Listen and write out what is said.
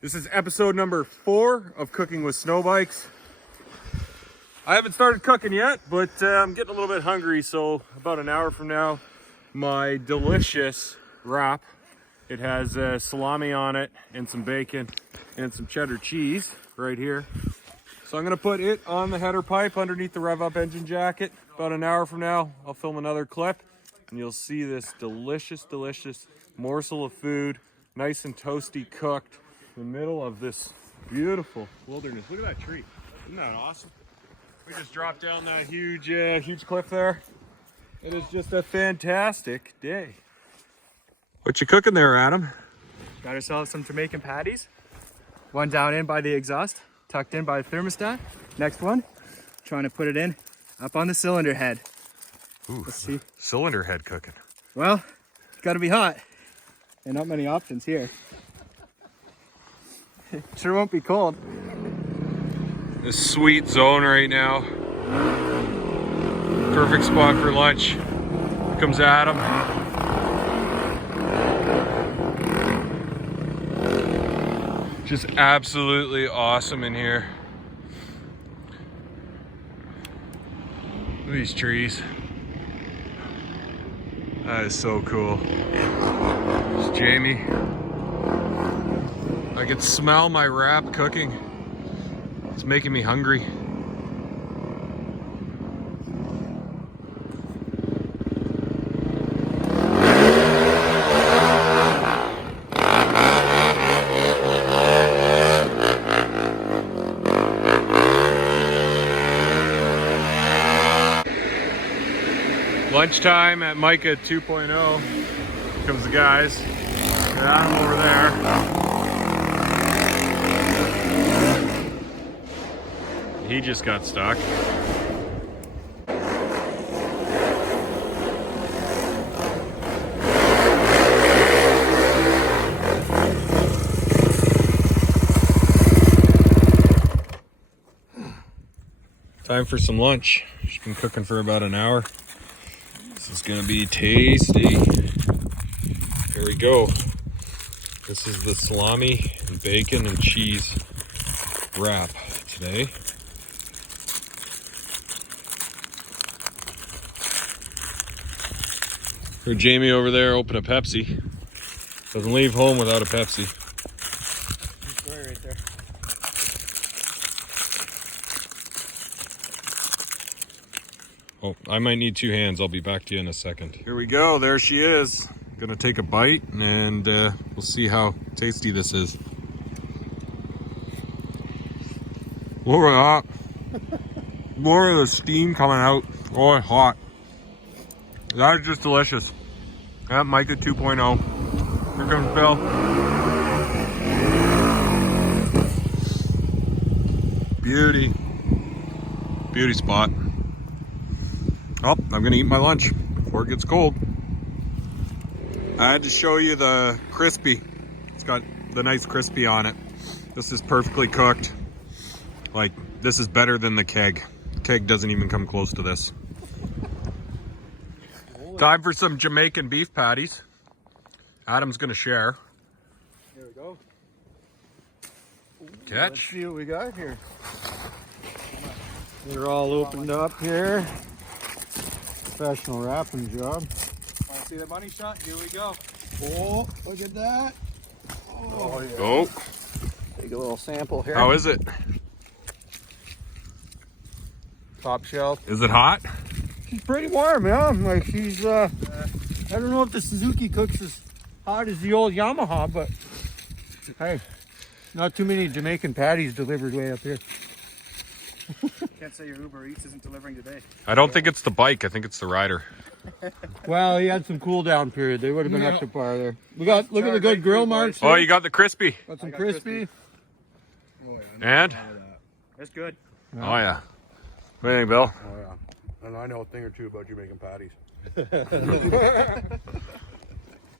This is episode number 4 of Cooking with SnowBikes. I haven't started cooking yet, but I'm getting a little bit hungry, so about an hour from now, my delicious wrap. It has salami on it and some bacon and some cheddar cheese right here. So I'm gonna put it on the header pipe underneath the rev up engine jacket. About an hour from now, I'll film another clip and you'll see this delicious, delicious morsel of food, nice and toasty cooked in the middle of this beautiful wilderness. Look at that tree. Isn't that awesome? We just dropped down that huge cliff there. It is just a fantastic day. What you cooking there, Adam? Got ourselves some Jamaican patties. One down in by the exhaust, tucked in by the thermostat. Next one, trying to put it in up on the cylinder head. Ooh, let's see. Cylinder head cooking. Well, it's got to be hot. And not many options here. Sure won't be cold. This sweet zone right now. Perfect spot for lunch. Here comes Adam. Just absolutely awesome in here. Look at these trees. That is so cool. There's Jamie. I can smell my wrap cooking. It's making me hungry. Lunchtime at Micah 2.0. Here comes the guys. Got Adam over there. He just got stuck. Time for some lunch. She's been cooking for about an hour. This is gonna be tasty. Here we go. This is the salami and bacon and cheese wrap today. Heard Jamie over there open a Pepsi. Doesn't leave home without a Pepsi. Story right there. Oh, I might need 2 hands. I'll be back to you in a second. Here we go. There she is. Gonna take a bite and we'll see how tasty this is. Look at that. More of the steam coming out. Oh, it's hot. That is just delicious. At Micah 2.0. Here comes Bill. Beauty. Beauty spot. Oh, I'm gonna eat my lunch before it gets cold. I had to show you the crispy. It's got the nice crispy on it. This is perfectly cooked. Like, this is better than the keg. The keg doesn't even come close to this. Time for some Jamaican beef patties. Adam's gonna share. Here we go. Catch. Let's see what we got here. They're all opened up here. Professional wrapping job. Want to see the money shot? Here we go. Oh, look at that. Oh, yeah. Go. Take a little sample here. How is it? Top shelf. Is it hot? She's pretty warm, yeah. Like she's, I don't know if the Suzuki cooks as hot as the old Yamaha, but hey, not too many Jamaican patties delivered way up here. Can't say your Uber Eats isn't delivering today. I don't think it's the bike. I think it's the rider. Well, he had some cool down period. They would have been up to par there. We got, look at the good grill marks. Oh, you got the crispy. Got some crispy. Oh, yeah, And? that's good. Oh, yeah. What do you think, Bill? Oh yeah, and I know a thing or two about Jamaican patties.